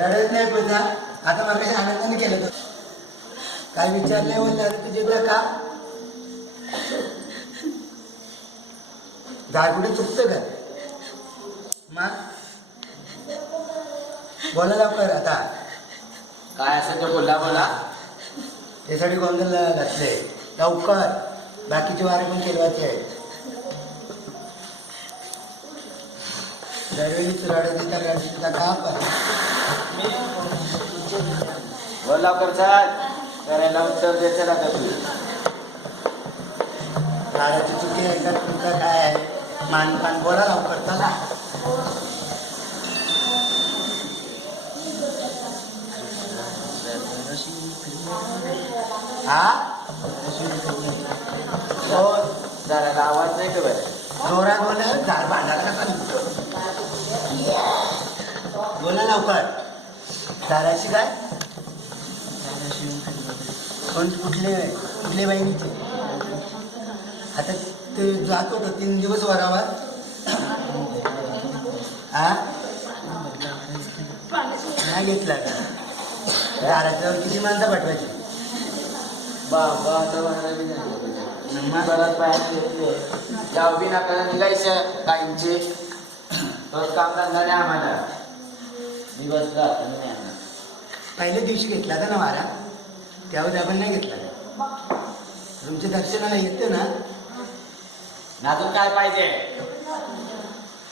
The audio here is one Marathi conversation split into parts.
रडत नाही पूजा. आता मला आनंदाने केलं तर. काय विचार नाही अरे तुझे तर का? झाड कुठे चुकतं का? मा? बोला लवकर आता. काय असं ते बोला बोला. त्यासाठी गोंधळ घातले. लवकर. बाकीचे वारे पण केलवायचे आहेत. दरवेळीच रडत येतात रडत येतात. का पण बोल लवकर चल. करायला उत्तर द्यायचं ना तू दाराची चुकी आहे का? तुमचं काय आहे? मानपान बोला लवकर चला. हा? हो जरा आवाज नाही का बरं? जोरात बोला झाड भांडायला कसा निघतो बोला लवकर. दाराशी काय? पण कुठले कुठले बहिणीचे? आता ते जात होतं तीन दिवस वरावर. हा नाही घेतला का? दाराच्यावर किती माणसं पाठवायची? बाबा आता म्हणाला मी मग परत बाहेर घेतले जाऊ बी नका निघायचं काहींचे तोच काम धंदा नाही आम्हाला. दिवस राहतो पहिल्या दिवशी घेतला होता ना वारा? त्यावर आपण नाही घेतला तुमच्या दर्शनाला येते ना? अजून काय पाहिजे?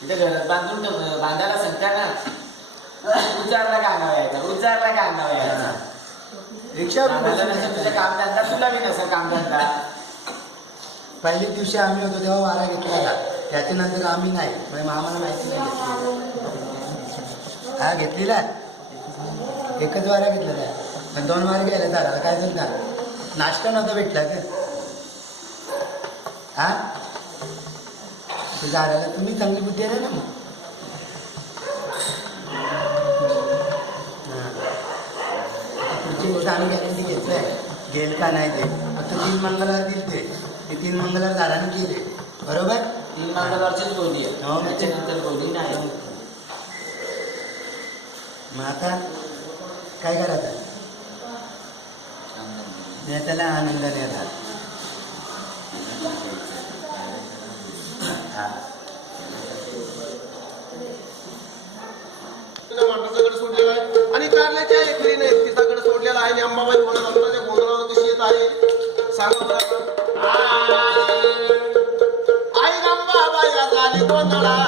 इथे घरात बांधून ठेव बांधायला सांगता ना. उचारला का अंगावर यायचा? उचारला का अंगावर यायचा? रिक्षा बांधायला नसेल तुझं काम धंदा तुला बी नसेल काम धंदा. पहिल्याच दिवशी आम्ही होतो तेव्हा वारा घेतला होता. त्याच्यानंतर आम्ही नाही. म्हणजे आम्हाला माहिती नाही घेतली. हा घेतलेला? एकच वारा घेतलेला पण दोन वारे गेले झाडाला काय झालं ना नाश्ता नव्हता भेटला का? हा झाडाला तुम्ही चांगली बुद्धी आहे ना मग. पुढची गोष्ट आम्ही गॅरंटी घेतलंय गेल का नाही ते. फक्त तीन मंगळवार दिल ते. तीन मंगळवार झाडाने केले. बरोबर? तीन मंगळवारचीच बोली आहे हो. त्याच्यानंतर बोली नाही. मग आता काय करत आहे नेत्याला आनंद येतात आणि कारल्याच्या एकरीने एकतीचा गड सोडलेला आहे आणि अंबाबाई भोलेनाथाच्या गोंधळाला दिशी येत आहे सांगा आई अंबाबाई झाली गोंधळा